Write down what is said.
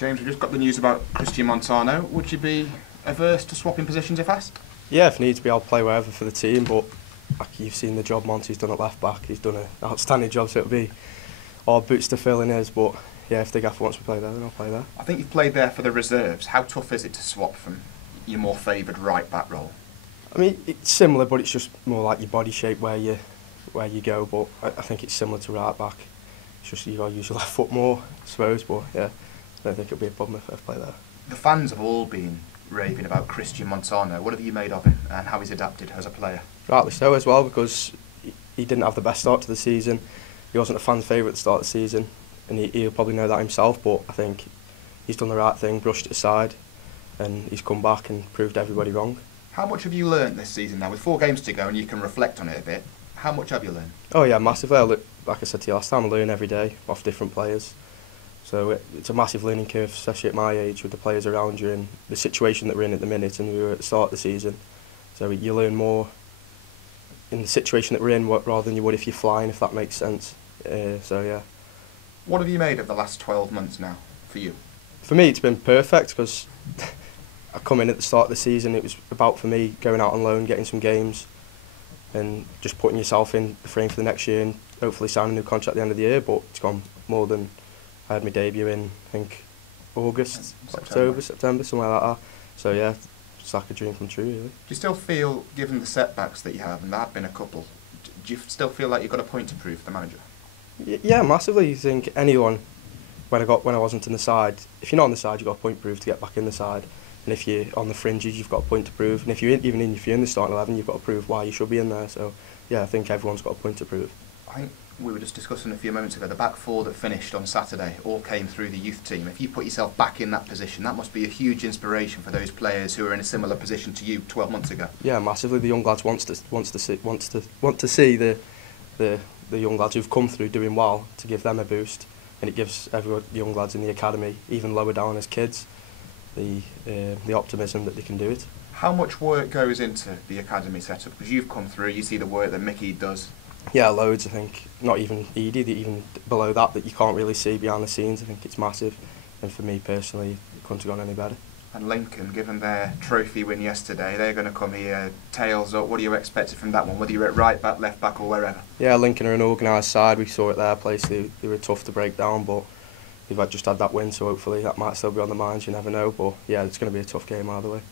James, we just got the news about Christian Montano. Would you be averse to swapping positions if asked? Yeah, if needs be, I'll play wherever for the team, but like you've seen the job Monty's done at left back, he's done an outstanding job, so it'll be our boots to fill in his, but yeah, if the gaffer wants to play there, then I'll play there. I think you've played there for the reserves. How tough is it to swap from your more favoured right back role? I mean, it's similar, but it's just more like your body shape where you go, but I think it's similar to right back. It's just you got to use your left foot more, I suppose, but yeah, I don't think it'll be a problem if I play there. The fans have all been raving about Christian Montano. What have you made of him and how he's adapted as a player? Rightly so as well, because he didn't have the best start to the season. He wasn't a fan favourite at the start of the season, and he'll probably know that himself, but I think he's done the right thing, brushed it aside, and he's come back and proved everybody wrong. How much have you learnt this season now? With 4 games to go and you can reflect on it a bit, how much have you learned? Oh yeah, massively. Like I said to you last time, I learn every day off different players. So it's a massive learning curve, especially at my age, with the players around you and the situation that we're in at the minute, and we were at the start of the season. So you learn more in the situation that we're in rather than you would if you're flying, if that makes sense. So yeah. What have you made of the last 12 months now, for you? For me, it's been perfect, because I come in at the start of the season, it was about, for me, going out on loan, getting some games, and just putting yourself in the frame for the next year and hopefully signing a new contract at the end of the year, but it's gone more than... I had my debut in, I think, August, October, September, something like that. So yeah, it's like a dream come true, really. Do you still feel, given the setbacks that you have, and there have been a couple, do you still feel like you've got a point to prove for the manager? Yeah, massively. You think anyone, when I wasn't in the side, if you're not on the side, you've got a point to prove to get back in the side. And if you're on the fringes, you've got a point to prove. And if you're if you're in the starting 11, you've got to prove why you should be in there. So yeah, I think everyone's got a point to prove. I think we were just discussing a few moments ago, the back 4 that finished on Saturday all came through the youth team. If you put yourself back in that position, that must be a huge inspiration for those players who are in a similar position to you 12 months ago. Yeah, massively. The young lads want to see the young lads who've come through doing well, to give them a boost, and it gives the young lads in the academy, even lower down as kids, the optimism that they can do it. How much work goes into the academy setup? Because you've come through, you see the work that Mickey does. Yeah, loads. I think not even Edie, even below that you can't really see behind the scenes. I think it's massive, and for me personally, it couldn't have gone any better. And Lincoln, given their trophy win yesterday, they're going to come here tails up. What do you expect from that one, whether you're at right back, left back, or wherever? Yeah, Lincoln are an organised side. We saw it their place. They were tough to break down, but they've just had that win, so hopefully that might still be on the minds. You never know, but yeah, it's going to be a tough game either way.